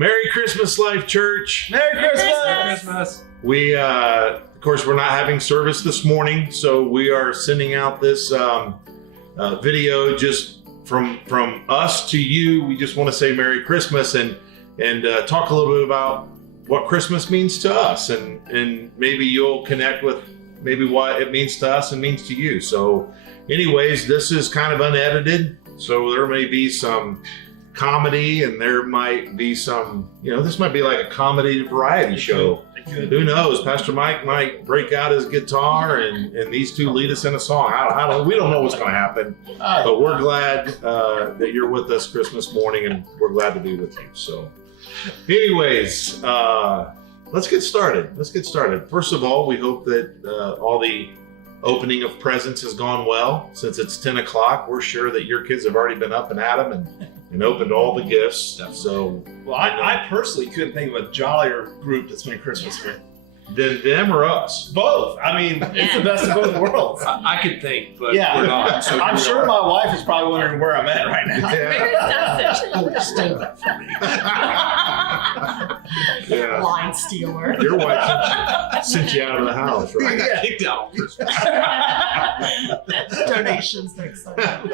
Merry Christmas, Life Church. Merry Christmas! Merry Christmas! We, of course, we're not having service this morning, so we are sending out this video just from us to you. We just want to say Merry Christmas and talk a little bit about what Christmas means to us, and maybe you'll connect with maybe what it means to us and means to you. So, anyways, this is kind of unedited, so there may be some comedy, and there might be some, this might be like a comedy variety show. Who knows? Pastor Mike might break out his guitar and these two lead us in a song. We don't know what's going to happen, but we're glad that you're with us Christmas morning, and we're glad to be with you. So anyways, let's get started. First of all, we hope that all the opening of presents has gone well. Since it's 10 o'clock, we're sure that your kids have already been up and at them and opened all the gifts. So, well, I personally couldn't think of a jollier group to spend Christmas with. Than them or us? Both. I mean, it's the best of both worlds. I could think, but we're not. So I'm sure my wife is probably wondering where I'm at right now. Who stole that from me? Yeah. Line stealer. Your wife sent you out of the house, right? I got kicked out on Christmas. Donations next time.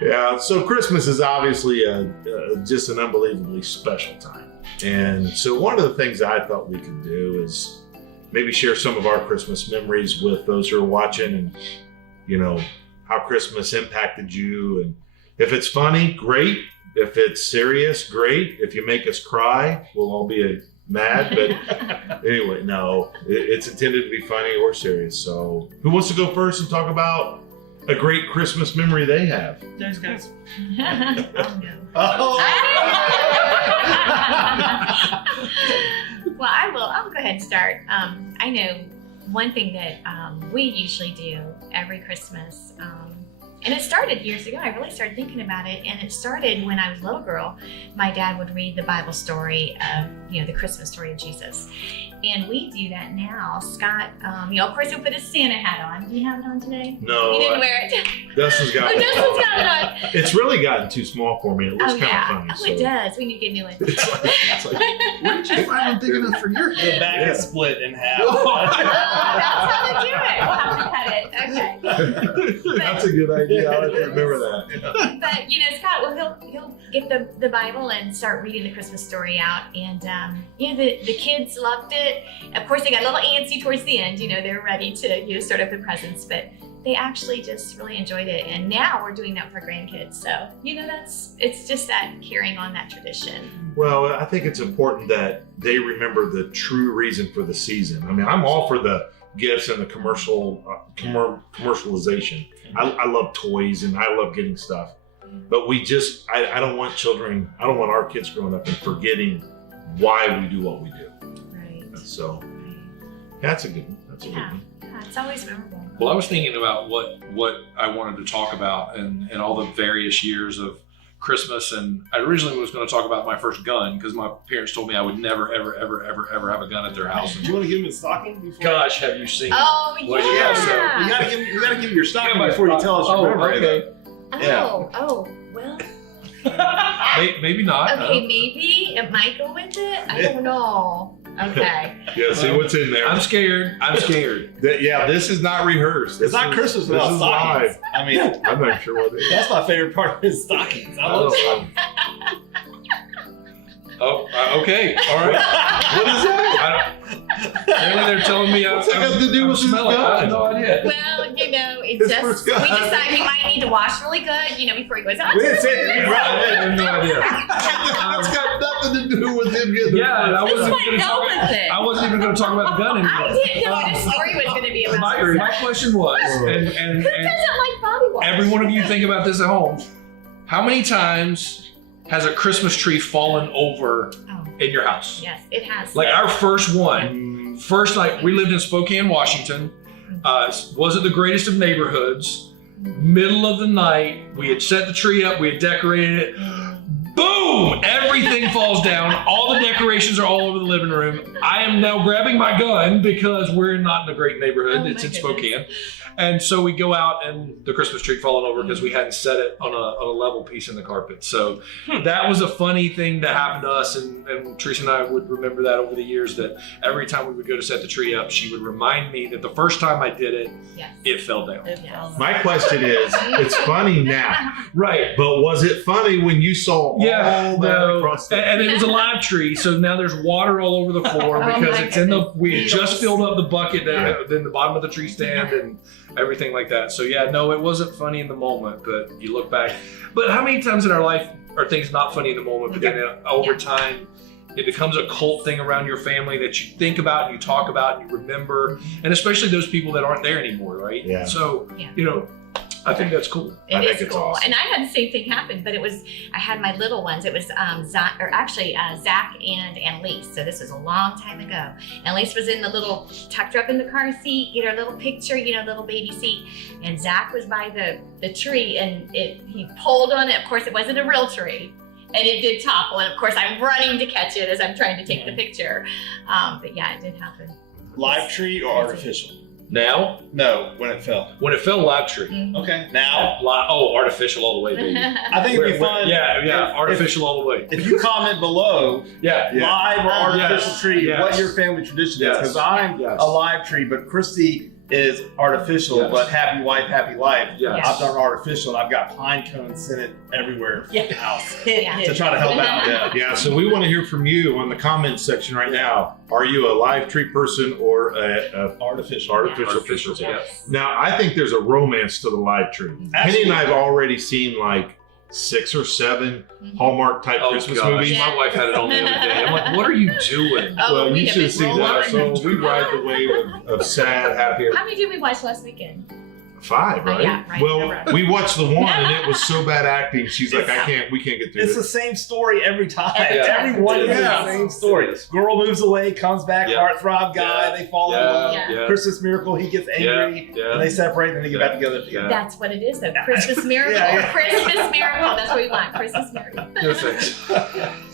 Yeah, so Christmas is obviously just an unbelievably special time. And so one of the things I thought we could do is maybe share some of our Christmas memories with those who are watching, and, how Christmas impacted you. And if it's funny, great. If it's serious, great. If you make us cry, we'll all be mad. But anyway, no, it's intended to be funny or serious. So who wants to go first and talk about a great Christmas memory they have? Those guys. Well, I will. I'll go ahead and start. I know one thing that we usually do every Christmas, and it started years ago. I really started thinking about it, and it started when I was a little girl. My dad would read the Bible story of, the Christmas story of Jesus. And we do that now. Scott, of course, he'll put his Santa hat on. Do you have it on today? No. You didn't wear it? Dustin's got it. Dustin's got it on. It's really gotten too small for me. It looks kind of funny. Oh, it does. We need to get a new one. It's like, Where did you find one big enough for your The back is split in half. That's how to do it. We'll have to cut it. Okay. That's a good idea. I like to remember that. But Scott, well, he'll get the Bible and start reading the Christmas story out, and the kids loved it. Of course, they got a little antsy towards the end. They're ready to start open presents, but they actually just really enjoyed it. And now we're doing that for grandkids. So it's just that carrying on that tradition. Well, I think it's important that they remember the true reason for the season. I mean, I'm all for the gifts and the commercialization. I love toys and I love getting stuff, but I don't want our kids growing up and forgetting why we do what we do. Right. So that's a good one. Yeah, it's always memorable. Well, I was thinking about what I wanted to talk about and all the various years of Christmas. And I originally was going to talk about my first gun because my parents told me I would never, ever, ever, ever, ever have a gun at their house. Do you want to give him a stocking? Before? Gosh, have you seen Oh, it? yeah. So You gotta give him your stocking before you tell us you remember it. Oh, well. Maybe not. Okay, maybe it might go with it. I don't know. Okay. Yeah, see what's in there. I'm scared. This is not rehearsed. It's not Christmas without stockings. Live. I mean, I'm not sure what it is. that's my favorite part of his stockings. I love stockings. Okay. All right. What is that? Apparently they're telling me What's that got to do with this smelling. I have gun? no idea. Well, His it's first just, gun. we decided he might need to wash really good, before he goes out. We didn't say it. I have no idea. That's got nothing to do with him getting Yeah, and I Just wasn't let even go with it. I wasn't even going to talk about the gun I anymore. didn't know this story was going to be about My question was, and Who doesn't like body wash? every one of you think about this at home. How many times has a Christmas tree fallen over in your house? Yes, it has. Like our first night, we lived in Spokane, Washington. Wasn't the greatest of neighborhoods. Middle of the night, we had set the tree up, we had decorated it. Boom! boom, everything falls down. All the decorations are all over the living room. I am now grabbing my gun because we're not in a great neighborhood. Oh, It's my in goodness. Spokane. And so we go out and the Christmas tree falling over because we hadn't set it on a level piece in the carpet. So that was a funny thing that happened to us. And Teresa and I would remember that over the years, that every time we would go to set the tree up, she would remind me that the first time I did it, Yes. it fell down. Yes. My question is, it's funny now, Right. but was it funny when you saw all that no. across the And it was a live tree, so now there's water all over the floor Oh because my it's in the. goodness. We had just filled up the bucket Yeah. in the bottom of the tree stand and everything like that. So yeah, no, it wasn't funny in the moment, but you look back. But how many times in our life are things not funny in the moment, but then over time, it becomes a cult thing around your family that you think about, and you talk about, and you remember, and especially those people that aren't there anymore, right? Yeah. So Yeah. you know, I think that's cool. I It think is it's cool. awesome. And I had the same thing happen, but I had my little ones. It was Zach and Annalise. So this was a long time ago. Annalise was in the little, tucked her up in the car seat, get her little picture, little baby seat. And Zach was by the tree and he pulled on it. Of course, it wasn't a real tree. And it did topple. And of course, I'm running to catch it as I'm trying to take the picture. But yeah, it did happen. Live tree or artificial? Now, No, when it fell. when it fell, live tree. Mhm. Okay. Now, Artificial all the way, baby. I think it'd be fun. Yeah, if- artificial all the way. If you comment below, Yeah, Yeah. live or artificial Yes. tree, Yes. what your family tradition is. Yes. Because I'm Yes. a live tree, but Christy is artificial, Yes. but happy wife, happy life. Yes. I've done artificial, and I've got pine cones sent everywhere in the house Yeah. to try to help out. Yeah. Yeah, so we want to hear from you on the comments section right now. Are you a live tree person or a Artificial. artificial person? yes. Now, I think there's a romance to the live tree. Penny Absolutely. and I have already seen like 6 or 7 Hallmark type Oh, Christmas gosh. movies. My wife had it on the other day. I'm like, what are you doing? Oh, Well, we you have should been see that. rolling. So we ride the wave of sad, happy. How many did we watch last weekend? 5, Oh, right? yeah, right, Well, you're right. we watched the one and it was so bad acting. She's like, we can't get through It's the this. same story every time. Every time. Everyone is Yeah. the same story. It is. Girl moves away, comes back, Yeah. heartthrob guy, they fall in love. Yeah. Christmas miracle, he gets angry, Yeah. and they separate, and then they get back together. Yeah. That's what it is, though. Christmas miracle. Yeah, yeah. Christmas miracle. That's what we want. Christmas miracle. No thanks.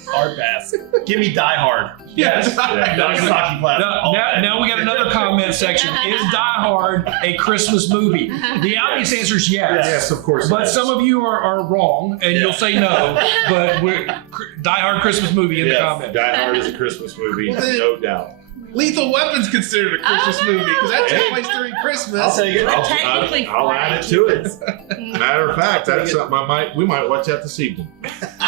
Hard pass. Give me Die Hard. Yes. Nagasaki Blast. Now we got another comment section. Is Die Hard a Christmas movie? The obvious answer is yes. Yes, of course. But some of you are wrong, and you'll say no. But Die Hard Christmas movie in the Yes. comments. Die Hard is a Christmas movie, Well, then- no doubt. Lethal Weapon's considered a Christmas Oh, no. movie because that Hey. takes place during Christmas. I'll take it. Technically, I'll add it to it. Mhm. Matter of fact, that's something we might watch that this evening.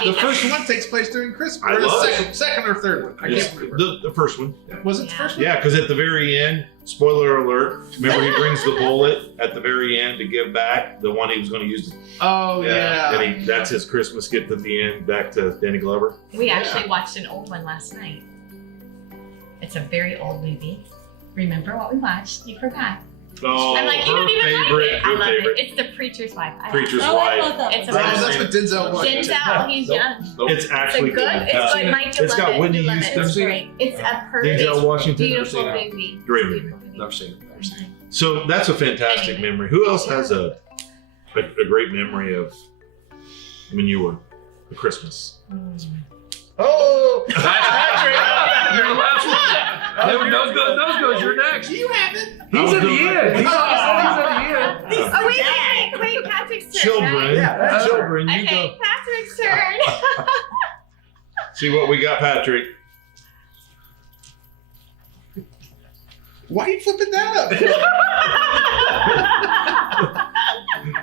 The first one takes place during Christmas. I Or the love it. second or third one. I Yes, can't remember. the first one. Was it the Yeah. first one? Yeah, because at the very end, spoiler alert, remember he brings the bullet at the very end to give back the one he was going to use. Oh, yeah. And that's his Christmas gift at the end, back to Danny Glover. We actually watched an old one last night. It's a very old movie. Remember what we watched? You forgot. Oh, I'm like, you her don't even favorite, like it. I her love favorite. it. It's The Preacher's Wife. I love Preacher's Oh, I Wife. love that It's one. Oh, that's what Denzel was. Denzel, he's Nope. young. Nope. It's It's actually a good. It's I've good. seen it. Mike, you'll It's love got it. Whitney You'll love it. Houston. It's I've seen great. It's a perfect, Denzel Washington. beautiful Never seen movie. Great It's a movie. beautiful movie. Never seen it. So that's a fantastic memory. Who else has a great memory of when you were a Christmas? Oh, You're the last one. Those goes. You're next. You haven't. He's at the end. He's at the end. Oh, wait, Patrick's turn. Children, Right? Yeah, children, you Okay, go. Patrick's turn. See what we got, Patrick. Why are you flipping that up?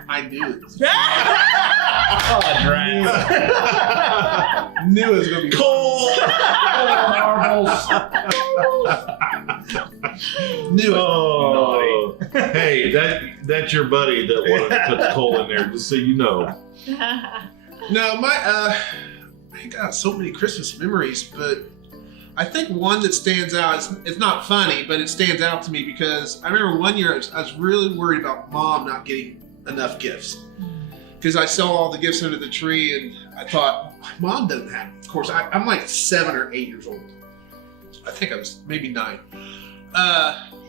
I knew it. Oh, drag. Knew it was going to be Cole. Knew it. Oh, hey, that's your buddy that wanted to put the coal in there, just so you know. No, I got so many Christmas memories, but I think one that stands out, it's not funny, but it stands out to me because I remember one year I was really worried about Mom not getting enough gifts. Because I saw all the gifts under the tree and I thought, Mom doesn't have it. Of course, I'm like 7 or 8 years old. I think I was maybe 9.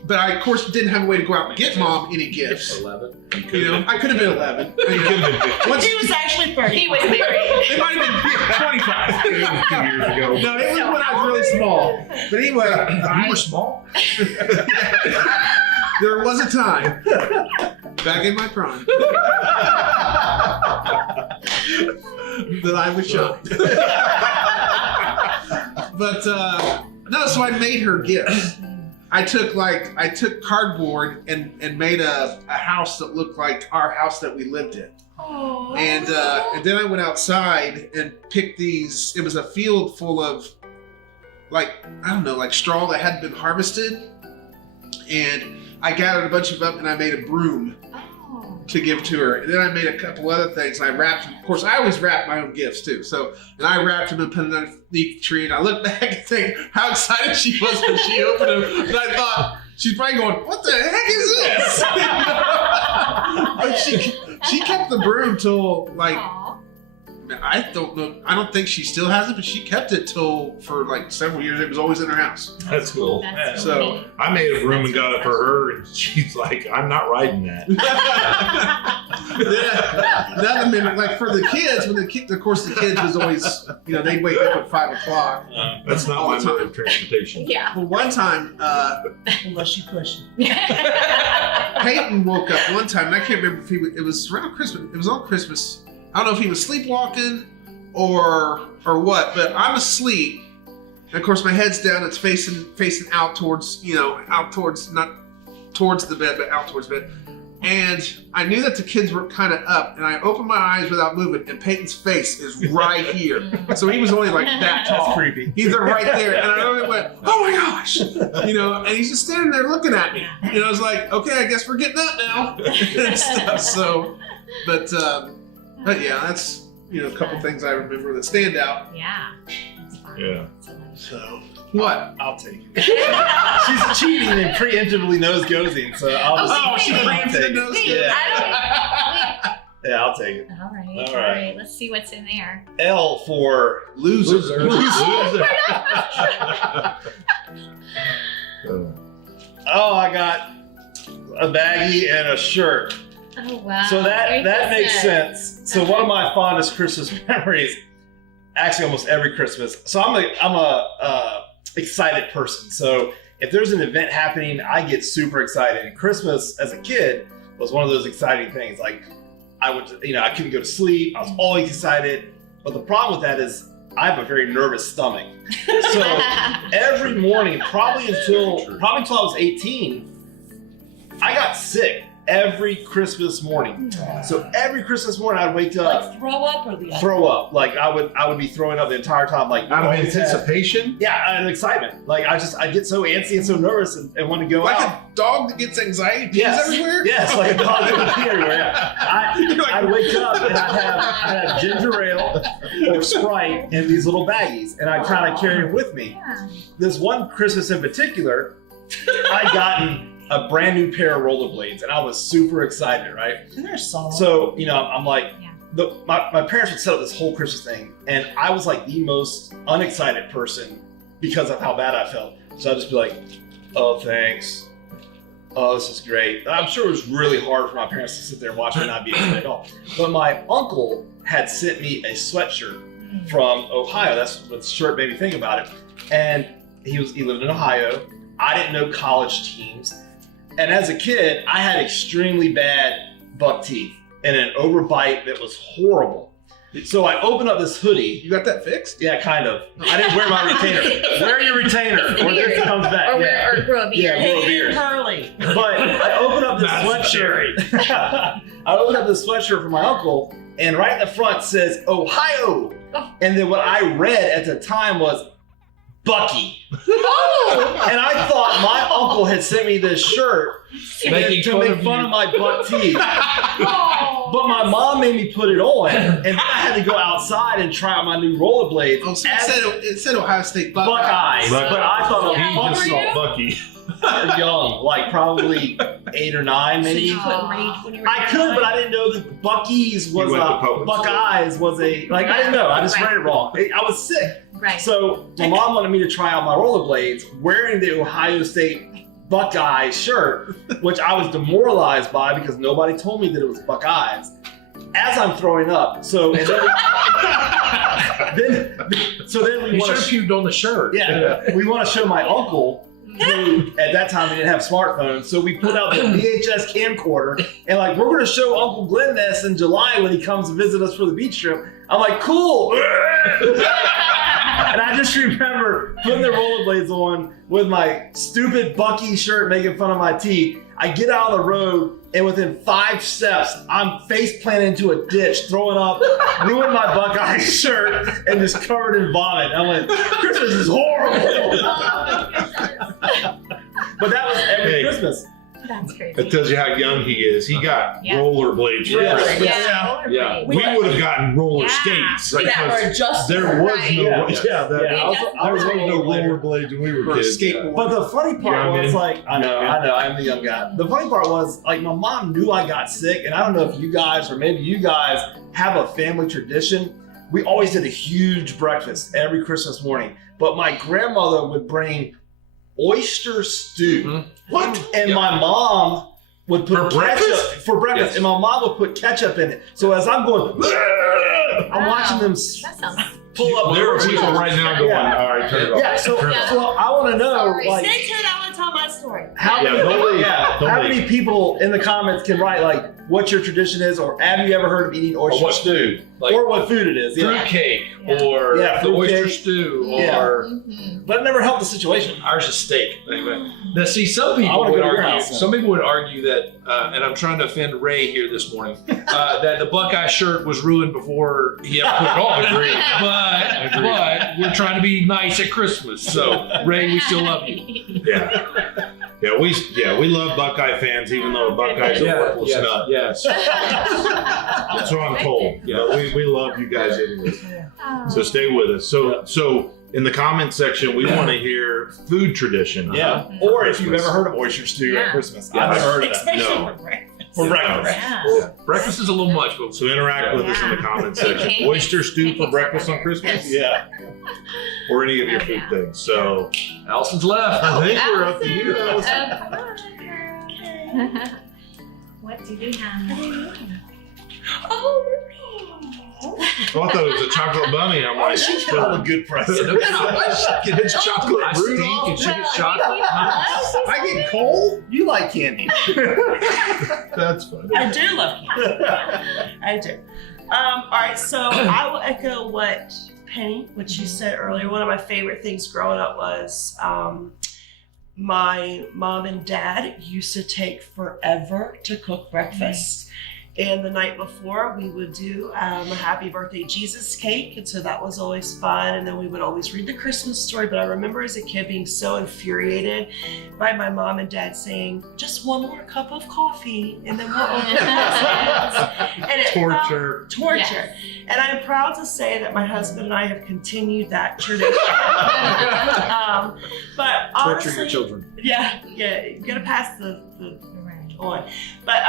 But I, of course, didn't have a way to go out and get Mom any gifts. 11. You know, I could have been 11. You could have been 50. Once He was actually 30. He was married. it might have been 25. know. No, it was when I was really small. But anyway, You were small. there was a time back in my prime that I was shy. But no, so I made her gifts. I took cardboard and made a house that looked like our house that we lived in. Aww. And then I went outside and picked these. It was a field full of like straw that hadn't been harvested. And I gathered a bunch of them and I made a broom to give to her. And then I made a couple other things. And I wrapped them. Of course, I always wrap my own gifts too. And I wrapped them and put them underneath the tree. And I looked back and think how excited she was when she opened them. And I thought, she's probably going, what the heck is this? But she kept the broom till like, Aw. I don't know. I don't think she still has it, but she kept it for like several years. It was always in her house. That's cool. That's So- really neat. I made a broom and got it for her, and she's like, I'm not riding that. Another minute, like for the kids, of course, the kids was always, they'd wake up at 5 o'clock. That's not All my the mode time. of transportation. Yeah. Well, one time, Unless you push. Peyton woke up one time, and I can't remember if it was around Christmas. It was on Christmas. I don't know if he was sleepwalking or what, but I'm asleep. And of course, my head's down. It's facing out towards, not towards the bed, but out towards the bed. And I knew that the kids were kind of up, and I opened my eyes without moving, and Peyton's face is right here. So he was only like that tall. That's creepy. He's right there, and I only went, "Oh my gosh!" And he's just standing there looking at me. I was like, "Okay, I guess we're getting up now." And stuff. So, but yeah, that's a couple things I remember that stand out. Yeah. That's fun. Yeah. So what? I'll take it. She's cheating and preemptively nose ghosting, so I'll just. Oh, she wait, claims take the it. nose. Wait, Yeah. Yeah, I'll take it. All right. All All right. right. Let's see what's in there. L for Loser. Loser. oh, I got a baggie and a shirt. Oh wow. So Merry that makes Christmas. sense. So one of my fondest Christmas memories, actually almost every Christmas. So I'm a excited person. So if there's an event happening, I get super excited. And Christmas as a kid was one of those exciting things. Like I couldn't go to sleep. I was always excited. But the problem with that is I have a very nervous stomach. So every morning, probably until I was 18, I got sick every Christmas morning. So every Christmas morning I'd wake up, Like throw up or the other? throw up. Like I would be throwing up the entire time. Like Out of always had- anticipation? Yeah, out of excitement. Like I get so antsy and so nervous and want to go Like out. a dog that gets anxiety pees Yes. everywhere? Yes, like a dog in the everywhere. Yeah. You're like- I'd wake up and I'd have ginger ale or Sprite in these little baggies, and I'd kind of carry them with me. Yeah. This one Christmas in particular, I'd gotten a brand new pair of rollerblades, and I was super excited, right? And they're soft. So, I'm like, Yeah. my parents would set up this whole Christmas thing, and I was like the most unexcited person because of how bad I felt. So I'd just be like, oh, thanks. Oh, this is great. I'm sure it was really hard for my parents to sit there and watch me and not be excited at all. But my uncle had sent me a sweatshirt from Ohio. That's what the shirt made me think about it. And he lived in Ohio. I didn't know college teams. And as a kid, I had extremely bad buck teeth and an overbite that was horrible. So I opened up this hoodie. You got that fixed? Yeah, kind of. I didn't wear my retainer. Wear your retainer, or this comes back. Or, Yeah. or grow a beard. Yeah, grow a beard. Hurley. But I opened up this Not sweatshirt. I opened up this sweatshirt from my uncle, and right in the front says Ohio. And then what I read at the time was Bucky. Oh! And I thought my uncle had sent me this shirt to make fun of my buck teeth. Oh. But my mom made me put it on, and then I had to go outside and try out my new rollerblades. Oh, so as it said Ohio State Buckeyes. Buckeyes. But I thought Yeah, of what Just were saw you? Bucky. young, like probably 8 or 9 So maybe. you couldn't read when you were I could, but I didn't know that Bucky's was went to a public Buckeyes was a like I didn't know. I just Right. read it wrong. I was sick, Right. so my mom wanted me to try out my rollerblades wearing the Ohio State Buckeyes shirt, which I was demoralized by because nobody told me that it was Buckeyes. as I'm throwing up. So and then we You want should have to puked on the shirt. we want to show my uncle. Who, at that time, we didn't have smartphones, so we pulled out the VHS camcorder and like, we're going to show Uncle Glenn this in July when he comes to visit us for the beach trip. I'm like, cool. And I just remember putting the rollerblades on with my stupid Bucky shirt making fun of my teeth. I get out of the road, and within 5 steps, I'm face planted into a ditch, throwing up, ruined my Buckeye shirt, and just covered in vomit. I went, Christmas is horrible. But that was every Christmas. That's crazy. That tells you how young he is. He got rollerblades for Yeah. Christmas. Yeah. We would have gotten roller Yeah. skates That because were just there was right. no Yeah. there was no rollerblades when we were kids. But the funny part Young was man. like, I know, I'm the young guy. The funny part was like my mom knew I got sick, and I don't know if you guys or maybe you guys have a family tradition. We always did a huge breakfast every Christmas morning, but my grandmother would bring oyster stew. What? And my mom would put For breakfast? ketchup for breakfast, Yes. and my mom would put ketchup in it. So as I'm going, I'm watching them That sounds. pull up. There are people right now going, Yeah. all right, turn it off. Yeah, so Turn it off. I want to know, Sorry. like, Stay tuned. I want to tell my story. how Yeah, don't leave. Don't how leave. many people in the comments can write like what your tradition is, or have you ever heard of eating Or oyster what stew, stew? Like or what food it is? fruit Yeah, cake Yeah. or Yeah, the fruit oyster cake. stew Yeah. or but it never helped the situation. ours is steak. Anyway. Now, see, some I people wanna would go to your argue. house then. Some people would argue that, and I'm trying to offend Ray here this morning, that the Buckeye shirt was ruined before he ever put it on. Agreed. But we're trying to be nice at Christmas. So, Ray, we still love you. Yeah. We love Buckeye fans, even though Buckeye's a worthless nut. yes. That's what I'm told. Yeah. But we love you guys anyways. Oh. So stay with us. So in the comment section, we want to hear food tradition. Yeah. Or if you've ever heard of oyster stew Yeah. at Christmas, Yeah. I've never heard of that. Especially No. for breakfast. For breakfast. Yeah. Breakfast is a little much, but So interact with us in the comment section. Okay. Oyster stew for breakfast on Christmas? Yeah. Or any of your food things. So Allison's left. I think we're up to you. Allison. Allison. Come on, girl. What do we have? Oh, Oh, I thought it was a chocolate bunny. I'm Why like, does she get all the good presents? it's chocolate I stink Rudolph. and she gets shot. I get cold. You like candy. That's funny. I do love candy. I do. All right, so I will echo what you said earlier. One of my favorite things growing up was my mom and dad used to take forever to cook breakfast. And the night before, we would do a happy birthday Jesus cake. And so that was always fun. And then we would always read the Christmas story. But I remember as a kid being so infuriated by my mom and dad saying, just one more cup of coffee and then we'll open presents. And it felt torture. Yes. And I'm proud to say that my husband and I have continued that tradition. But honestly, Torture your children. yeah, you gotta pass the Right. on. But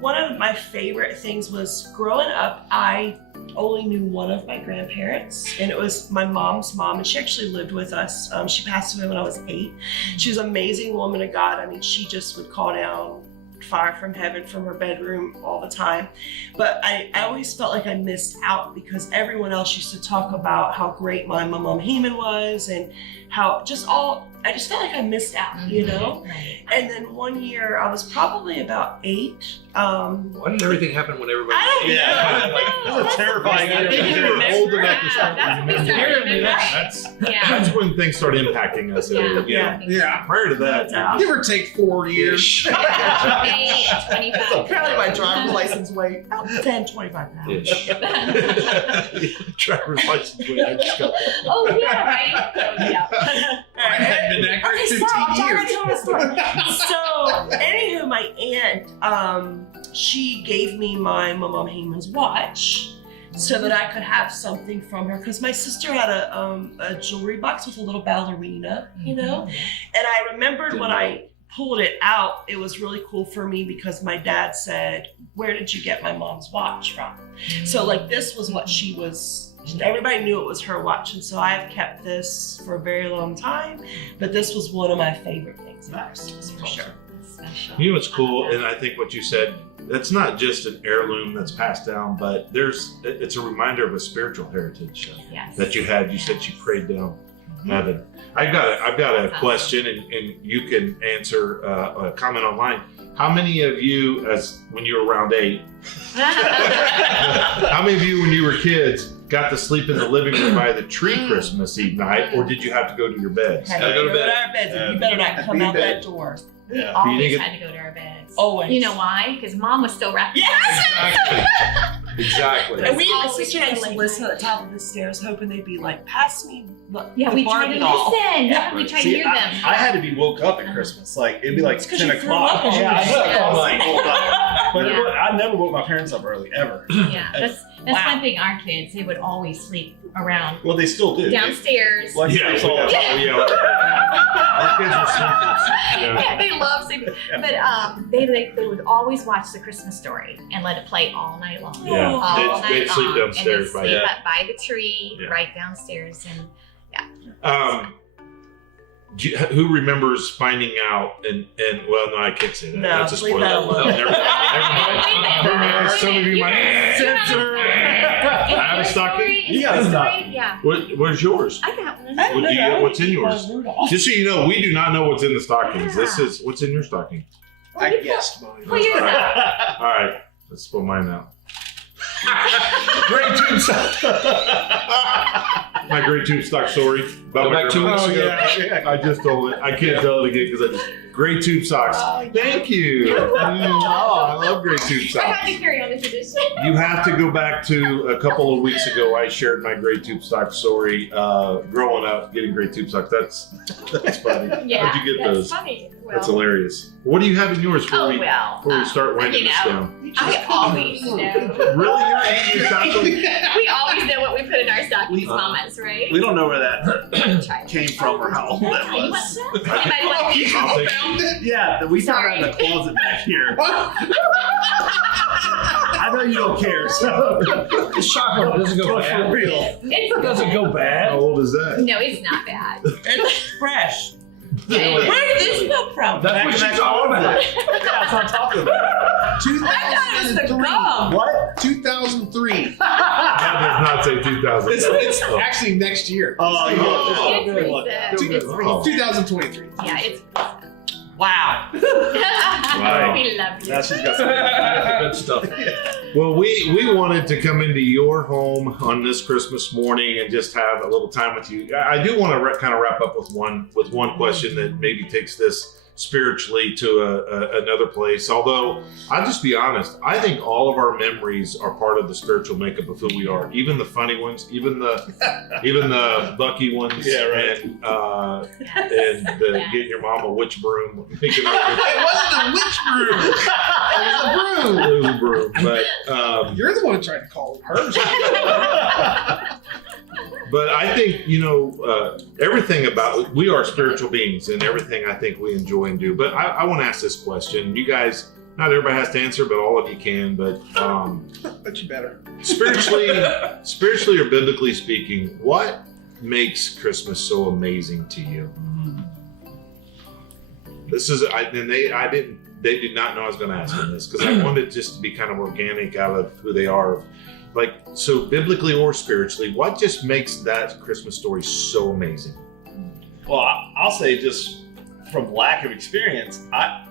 one of my favorite things was growing up, I only knew one of my grandparents, and it was my mom's mom, and she actually lived with us. She passed away when I was 8. She was an amazing woman of God. I mean, she just would call down fire from heaven from her bedroom all the time. But I always felt like I missed out because everyone else used to talk about how great my mom Heman was and how I just felt like I missed out, you know? Right. And then one year, I was probably about 8. Why did everything happen when everybody? I don't Yeah. know. Like, this is terrifying. That's If the you're first old thing I enough to start That's what we remembering, started remembering. that's when things start impacting us. Yeah. Yeah. Yeah. Prior to that, Give or take 4 years. 25. Apparently my driver's license weighed about 10, 25 pounds. Ish. driver's license. I just got that. Oh, yeah, right? Yeah. I hadn't been that great Okay, 15 stop. I'm trying years. to tell my story. So, anywho, my aunt, she gave me my mom Heman's watch so that I could have something from her because my sister had a jewelry box with a little ballerina, you know? And I remembered when I pulled it out, it was really cool for me because my dad said, where did you get my mom's watch from? So like this was what she was, everybody knew it was her watch. And so I've kept this for a very long time, but this was one of my favorite things about Christmas for sure. Special. You know what's cool, and I think what you said that's not just an heirloom that's passed down, but it's a reminder of a spiritual heritage Yes. that you had. You said you prayed down heaven. I've got a question, and you can answer a comment online. How many of you, as when you were around 8, how many of you, when you were kids, got to sleep in the living room by the tree Christmas Eve night, or did you have to go to your beds? Had Gotta to go go to to bed. our beds, and you better not come out that door. We Yeah. always You didn't had to go to our beds. Always. You know why? Because Mom was still wrapped. Yes! Exactly. And we, my Always sister and I used to late listen night. at the top of the stairs, hoping they'd be like, pass me the, Yeah, the we tried Barbie to doll. listen. Yeah, Yeah. we tried to See, hear them. I had to be woke up at Christmas. Like it'd be like It's 'cause 10 you threw o'clock. up as you Yeah, I were know. sick. I'm like, hold on. But Yeah. I never woke my parents up early ever. Yeah, that's Wow. one thing. Our kids, they would always sleep around Well, they still do. downstairs. Like, Yeah, it's all the time. yeah. Our kids are sleepers. Yeah. Yeah, they love sleeping. But they would always watch The Christmas Story and let it play all night long. Yeah. All They'd- night they'd sleep long. downstairs and by they'd sleep that. up by the tree, Yeah. right downstairs, and Who remembers finding out and well, no, I can't say that. No, That's a leave spoiler. that alone. Never mind. Some of you might censor. I have a stocking. You got a stocking. Yeah, What's yours? I got one. I don't What do you know. get? What's in yours? Rudolph. Just so you know, we do not know what's in the stockings. This is what's in your stocking. I guessed mine. Pull yours out. All right, let's pull mine out. Great tube sock. My great tube stock story about Go my back 2 weeks grandma. ago. I just told it. I can't tell it again because I just great tube socks. Thank you. Oh, I love great tube I socks. had to carry on the tradition. You have to go back to a couple of weeks ago. I shared my great tube sock story. Growing up, getting great tube socks. That's funny. Yeah, How'd you get that's those? funny. Well, That's hilarious. What do you have in yours before we well. start winding you this know, down? I always know. Really, you're eating your chocolate? We always know what we put in our stockings, We- mamas, right? We don't know where that Try it. came from or how old that You want was. some? Anybody want I'll take- Found it? Yeah, we found it in the closet back here. I know you don't care, so It's chocolate. It doesn't go but for bad. real. It doesn't go How bad. old is that? No, it's not bad. It's fresh. Yeah. Where did this come from? That's what she's talking about. Yeah, that's what I'm talking about. I thought it was the 2003. gum. What? 2003. That does not say 2000. It's actually next year. Oh, you Oh, know, It's what? recent. It's Oh. 2023. Yeah, it's. Wow. Wow. We love you. Now she's got some. Good stuff. Well, we wanted to come into your home on this Christmas morning and just have a little time with you. I do want to kind of wrap up with one question that maybe takes this spiritually to another place. Although I'll just be honest, I think all of our memories are part of the spiritual makeup of who we are. Even the funny ones, even the lucky ones, Yeah, right. and Yes. the getting your mom a witch broom, making her It wasn't a witch broom. It was a broom. it was a broom, but. You're the one who tried to call it hers. But I think, everything about, we are spiritual beings and everything I think we enjoy and do. But I want to ask this question. You guys, not everybody has to answer, but all of you can. But But you better. spiritually or biblically speaking, what makes Christmas so amazing to you? This is, they did not know I was going to ask them this because I wanted just to be kind of organic out of who they are. Like, so biblically or spiritually, what just makes that Christmas story so amazing? Well, I'll say just from lack of experience, I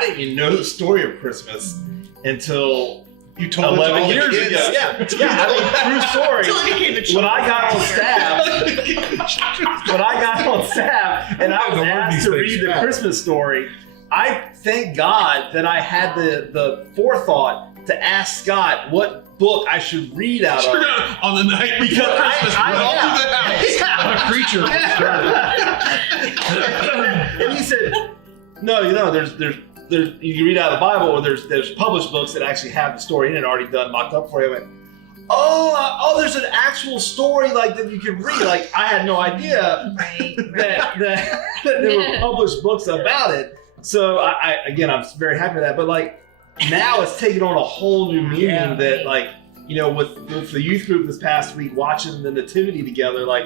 didn't even know the story of Christmas until You told it to all 11 the years kids. ago. Yeah, I mean, true story. When I got on staff, and I was asked to read the Christmas story, I thank God that I had the forethought to ask Scott what book I should read out of. On the night Because before Christmas, I run all through the house. I'm a creature. And he said, "No, there's you can read out of the Bible, or there's published books that actually have the story in it already done, mocked up for you." I went, "Oh, there's an actual story like that you can read." Like I had no idea Right. that there were published books about it. So I'm very happy with that. But like now it's taken on a whole new meaning Yeah. that like with the youth group this past week watching the nativity together, like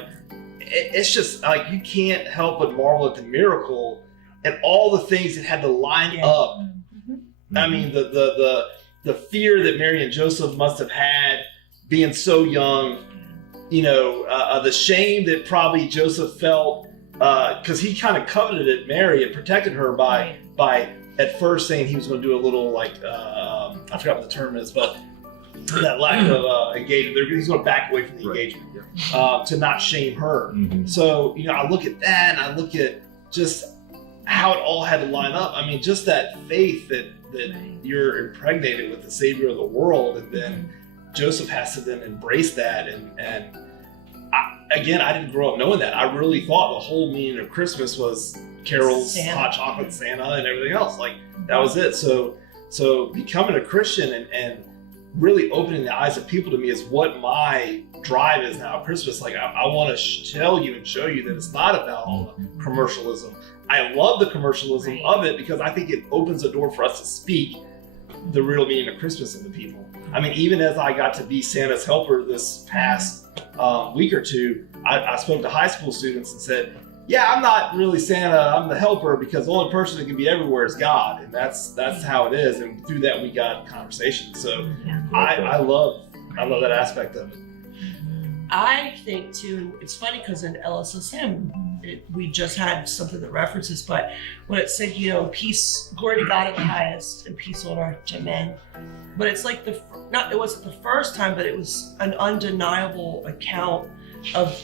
it's just like you can't help but marvel at the miracle and all the things that had to line up I mean, the fear that Mary and Joseph must have had being so young, the shame that probably Joseph felt because he kind of coveted Mary and protected her by at first saying he was going to do a little I forgot what the term is, but that lack of engagement. He's going to back away from the engagement to not shame her. Mm-hmm. So, I look at that and I look at just how it all had to line up. I mean, just that faith that you're impregnated with the Savior of the world, and then Joseph has to then embrace that. And I didn't grow up knowing that. I really thought the whole meaning of Christmas was carols, Santa. hot chocolate, Santa, and everything else. Like, that was it. So becoming a Christian and really opening the eyes of people to me is what my drive is now at Christmas. Like, I want to tell you and show you that it's not about all the commercialism. I love the commercialism of it because I think it opens a door for us to speak the real meaning of Christmas into people. I mean, even as I got to be Santa's helper this past week or two, I spoke to high school students and said, yeah, I'm not really Santa, I'm the helper, because the only person that can be everywhere is God. And that's how it is. And through that, we got conversation. So I love that aspect of it. I think too, it's funny because in LSSM, we just had something that references, but when it said, peace, glory to God at the highest, and peace on earth to men. But it's like it wasn't the first time, but it was an undeniable account of,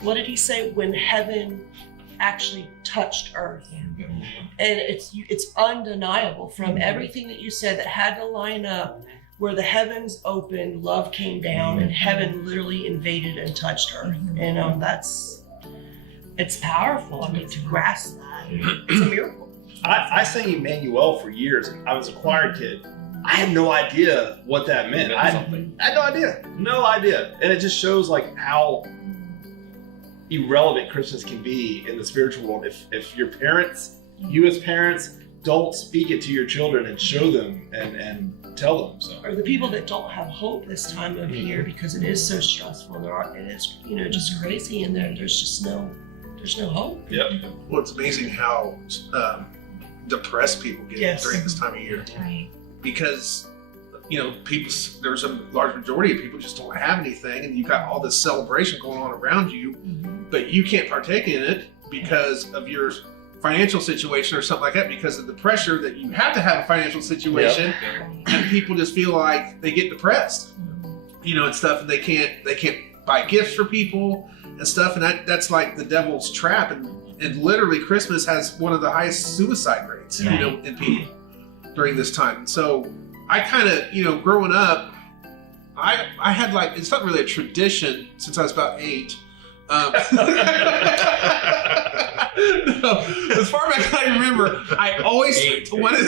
what did he say? When heaven actually touched earth. And it's undeniable from everything that you said that had to line up, where the heavens opened, love came down, and heaven literally invaded and touched earth. And it's powerful. I mean, to grasp that, it's a miracle. I sang Emmanuel for years. I was a choir kid. I had no idea what that meant. I had no idea. And it just shows like how irrelevant Christians can be in the spiritual world. If your parents, you as parents, don't speak it to your children and show them and tell them. So, Or the people that don't have hope this time of year because it is so stressful. It is, just crazy, and there's no hope. yep. Well, it's amazing how depressed people get during this time of year. Right. Because there's a large majority of people just don't have anything, and you've got all this celebration going on around you, but you can't partake in it because of your financial situation or something like that, because of the pressure that you have to have a financial situation. And people just feel like they get depressed, and stuff, and they can't buy gifts for people and stuff, and that's like the devil's trap. And literally Christmas has one of the highest suicide rates, in people during this time. And so I kind of, growing up, I had it's not really a tradition since I was about 8. No, as far back as I remember, I always wanted.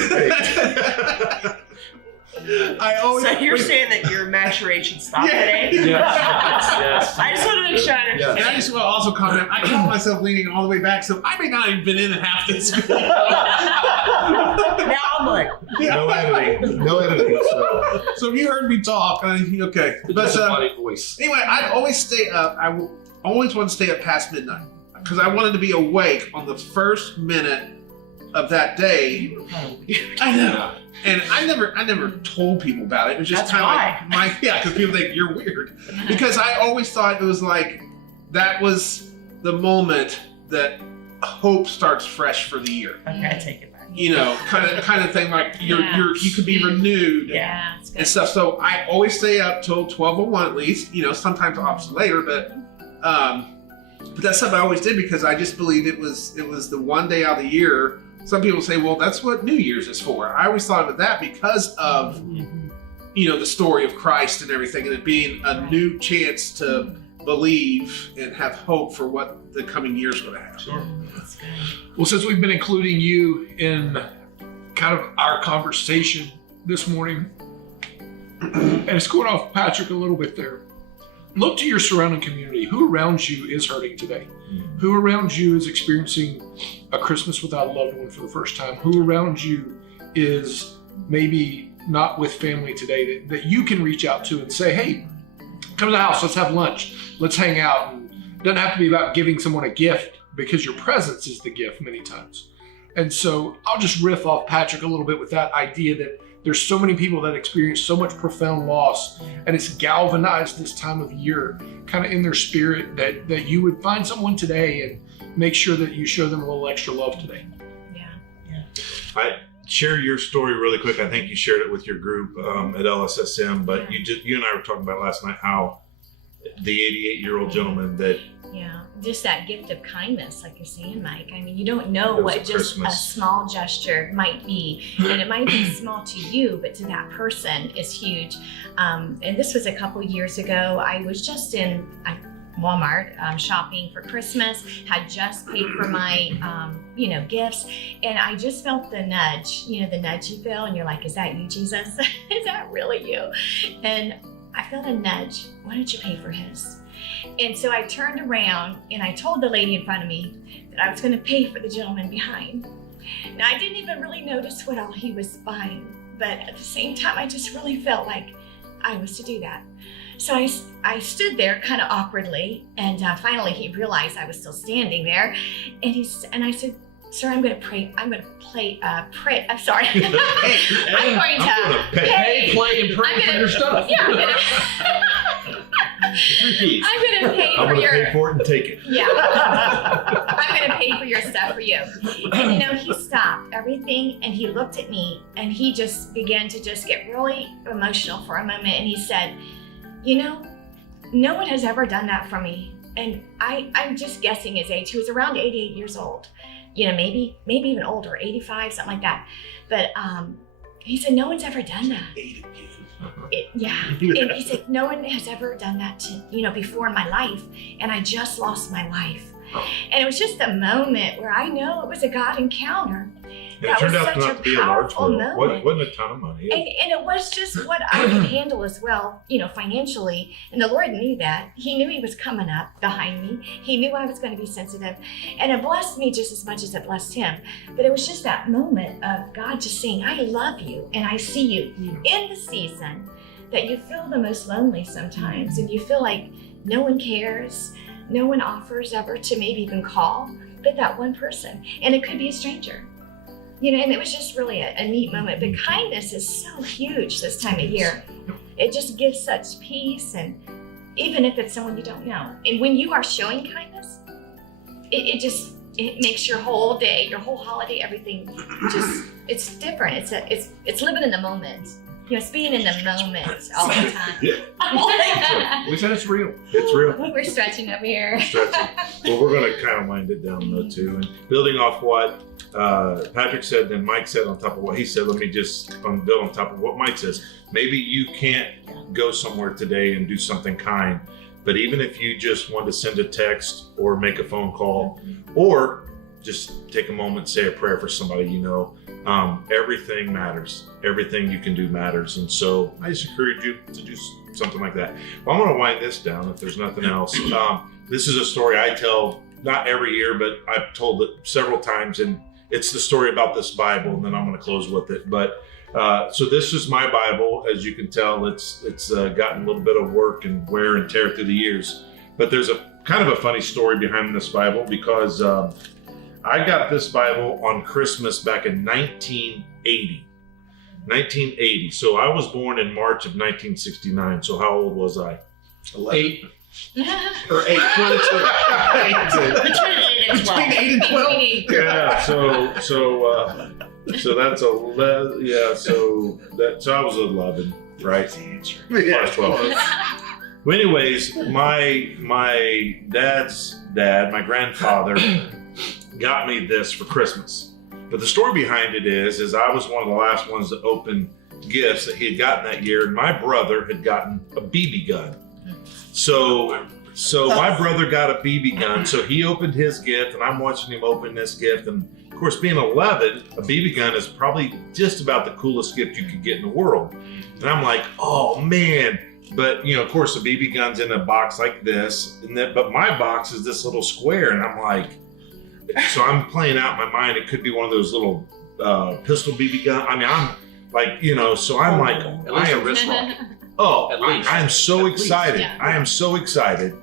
So you're saying that your maturation stopped at 8? Yes. I just want to make sure I understand. And I just want to also comment, I caught myself leaning all the way back, so I may not have been in half this. Now I'm like, No editing. So if you heard me talk, okay. But Funny voice. anyway, I'd always stay up. I always wanted to stay up past midnight because I wanted to be awake on the first minute of that day. you were kind of weird. I know. And I never told people about it. It was just That's kind of like because people think you're weird. Because I always thought it was like that was the moment that hope starts fresh for the year. Okay, I take it back. Kind of thing, like you could be renewed It's and good. stuff. So I always stay up till 12:01 at least. Sometimes opts later, but that's something I always did because I just believed it was the one day out of the year. Some people say, well, that's what New Year's is for. I always thought of that because of the story of Christ and everything, and it being a new chance to believe and have hope for what the coming year's going to have. Sure. That's good. Well, since we've been including you in kind of our conversation this morning, and it's going off Patrick a little bit there, look to your surrounding community. Who around you is hurting today? Who around you is experiencing a Christmas without a loved one for the first time? Who around you is maybe not with family today that you can reach out to and say, hey, come to the house, let's have lunch, let's hang out. And it doesn't have to be about giving someone a gift, because your presence is the gift many times. And so I'll just riff off Patrick a little bit with that idea that there's so many people that experience so much profound loss, and it's galvanized this time of year kind of in their spirit that you would find someone today and make sure that you show them a little extra love today. I share your story really quick. I think you shared it with your group at LSSM, but you and I were talking about last night how the 88-year-old gentleman that just that gift of kindness, like you're saying, Mike. I mean, you don't know It was what a just a Christmas. small gesture might be, and it might be small to you, but to that person is huge. And this was a couple years ago. I was just in Walmart shopping for Christmas, had just paid for my gifts, and I just felt the nudge, the nudge you feel, and you're like, is that you, Jesus? Is that really you? And I felt a nudge. Why don't you pay for his? And so I turned around and I told the lady in front of me that I was going to pay for the gentleman behind. Now, I didn't even really notice what all he was buying, but at the same time, I just really felt like I was to do that. So I stood there kind of awkwardly, and finally he realized I was still standing there, and I said, "Sir, I'm going to pray. I'm going to pray. I'm sorry. I'm going to pay. Play, and pray for your stuff. Yeah. repeat. I'm going to pay I'm for going to your. pay for it and take it. Yeah. I'm going to pay for your stuff for you." And he stopped everything and he looked at me and he just began to just get really emotional for a moment. And he said, no one has ever done that for me. And I'm just guessing his age. He was around 88 years old, maybe even older, 85, something like that. But he said, no one's ever done that. And he said, no one has ever done that to, before in my life. And I just lost my wife. And it was just a moment where I know it was a God encounter. And it turned out not to be a large one. It wasn't a ton of money. And it was just what I could handle as well, financially. And the Lord knew that. He knew he was coming up behind me. He knew I was going to be sensitive. And it blessed me just as much as it blessed him. But it was just that moment of God just saying, I love you and I see you in the season that you feel the most lonely sometimes. And you feel like no one cares. No one offers ever to maybe even call, but that one person. And it could be a stranger. And it was just really a neat moment. But kindness is so huge this time of year. It just gives such peace, and even if it's someone you don't know. And when you are showing kindness, it makes your whole day, your whole holiday, everything it's different. It's living in the moment. It's being in the moment all the time. Yeah. We said it's real. It's real. We're stretching over here. Stretching. Well, we're going to kind of wind it down though too. And building off what Patrick said and Mike said on top of what he said, let me just build on top of what Mike says. Maybe you can't go somewhere today and do something kind, but even if you just want to send a text or make a phone call or just take a moment and say a prayer for somebody everything matters. Everything you can do matters. And so I just encourage you to do something like that. Well, I'm going to wind this down if there's nothing else. This is a story I tell not every year, but I've told it several times, and it's the story about this Bible, and then I'm going to close with it. But so this is my Bible. As you can tell, it's gotten a little bit of work and wear and tear through the years. But there's a kind of a funny story behind this Bible because I got this Bible on Christmas back in 1980. 1980. So I was born in March of 1969. So how old was I? 8. Or 8. Between 8 and 12. Between 8 and 12. Yeah. So that's so I was 11, right? Yeah. 12. Well, anyways, my dad's dad, my grandfather, got me this for Christmas. But the story behind it is I was one of the last ones to open gifts that he had gotten that year, and my brother had gotten a BB gun. So my brother got a BB gun, so he opened his gift, and I'm watching him open this gift. And of course, being 11, a BB gun is probably just about the coolest gift you could get in the world. And I'm like, oh man. But of course, the BB gun's in a box like this, but my box is this little square, and I'm like, so I'm playing out in my mind. It could be one of those little pistol BB gun. I mean, I'm like, so I'm like, At least a wrist rocket. oh, At least. I am so At least, excited. yeah. I am so excited.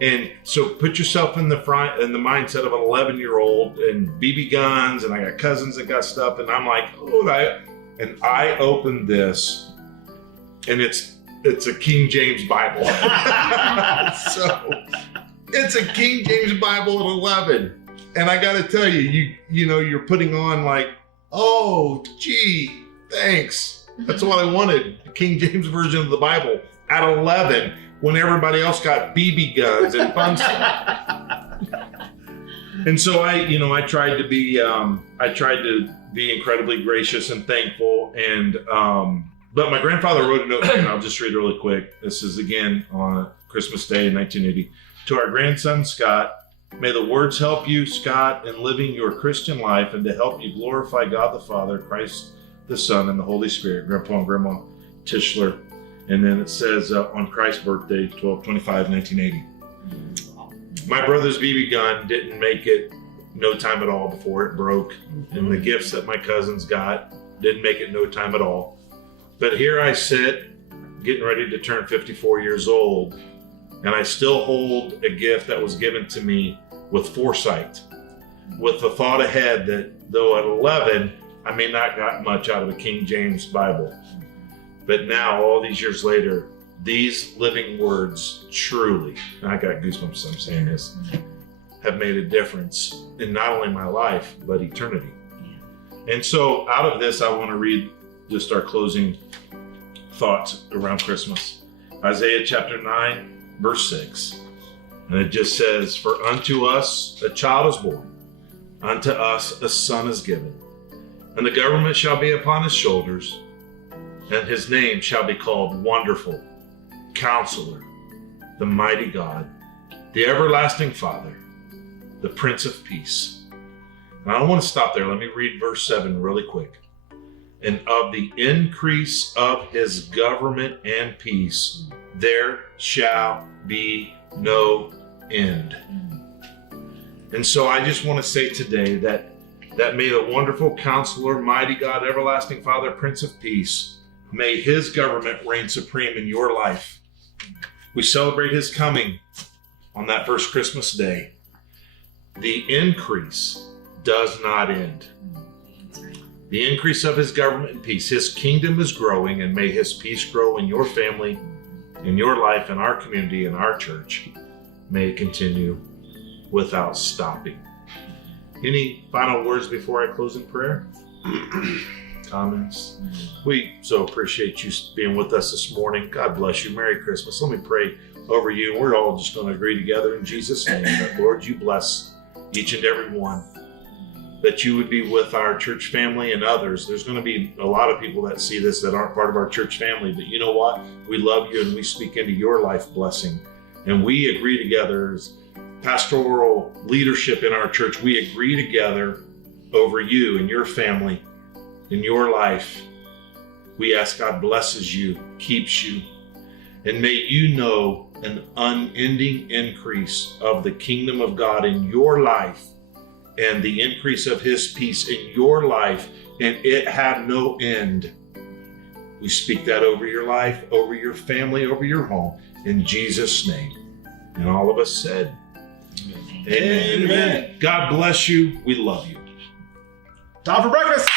And so put yourself in the mindset of an 11-year-old and BB guns, and I got cousins that got stuff, and I'm like, I opened this, and it's a King James Bible. So it's a King James Bible at 11. And I got to tell you, you're putting on like, oh, gee, thanks. That's what I wanted, the King James version of the Bible at 11, when everybody else got BB guns and fun stuff. And so I tried to be incredibly gracious and thankful. And but my grandfather wrote a note, and I'll just read it really quick. This is again on Christmas Day in 1980. To our grandson Scott, may the words help you, Scott, in living your Christian life, and to help you glorify God the Father, Christ the Son, and the Holy Spirit. Grandpa and Grandma Tischler. And then it says on Christ's birthday, 12/25/1980. My brother's BB gun didn't make it no time at all before it broke. And the gifts that my cousins got didn't make it no time at all. But here I sit, getting ready to turn 54 years old, and I still hold a gift that was given to me with foresight, with the thought ahead that though at 11, I may not got much out of a King James Bible. But now, all these years later, these living words truly, and I got goosebumps as I'm saying this, have made a difference in not only my life, but eternity. And so out of this, I want to read just our closing thoughts around Christmas. Isaiah chapter 9, verse 6. And it just says, for unto us a child is born, unto us a son is given, and the government shall be upon his shoulders, and his name shall be called Wonderful, Counselor, the Mighty God, the Everlasting Father, the Prince of Peace. And I don't want to stop there. Let me read verse 7 really quick. And of the increase of his government and peace, there shall be no end. And so I just want to say today that may the wonderful Counselor, Mighty God, Everlasting Father, Prince of Peace, may his government reign supreme in your life. We celebrate his coming on that first Christmas day. The increase does not end. The increase of his government and peace. His kingdom is growing, and may his peace grow in your family, in your life, in our community, in our church. May it continue without stopping. Any final words before I close in prayer? Comments? We so appreciate you being with us this morning. God bless you. Merry Christmas. Let me pray over you. We're all just going to agree together in Jesus' name that, Lord, you bless each and every one, that you would be with our church family and others. There's going to be a lot of people that see this that aren't part of our church family, but you know what? We love you, and we speak into your life blessing. And we agree together as pastoral leadership in our church. We agree together over you and your family, in your life. We ask God blesses you, keeps you, and may you know an unending increase of the kingdom of God in your life, and the increase of his peace in your life, and it have no end. We speak that over your life, over your family, over your home, in Jesus' name. And all of us said, Amen. God bless you. We love you. Time for breakfast.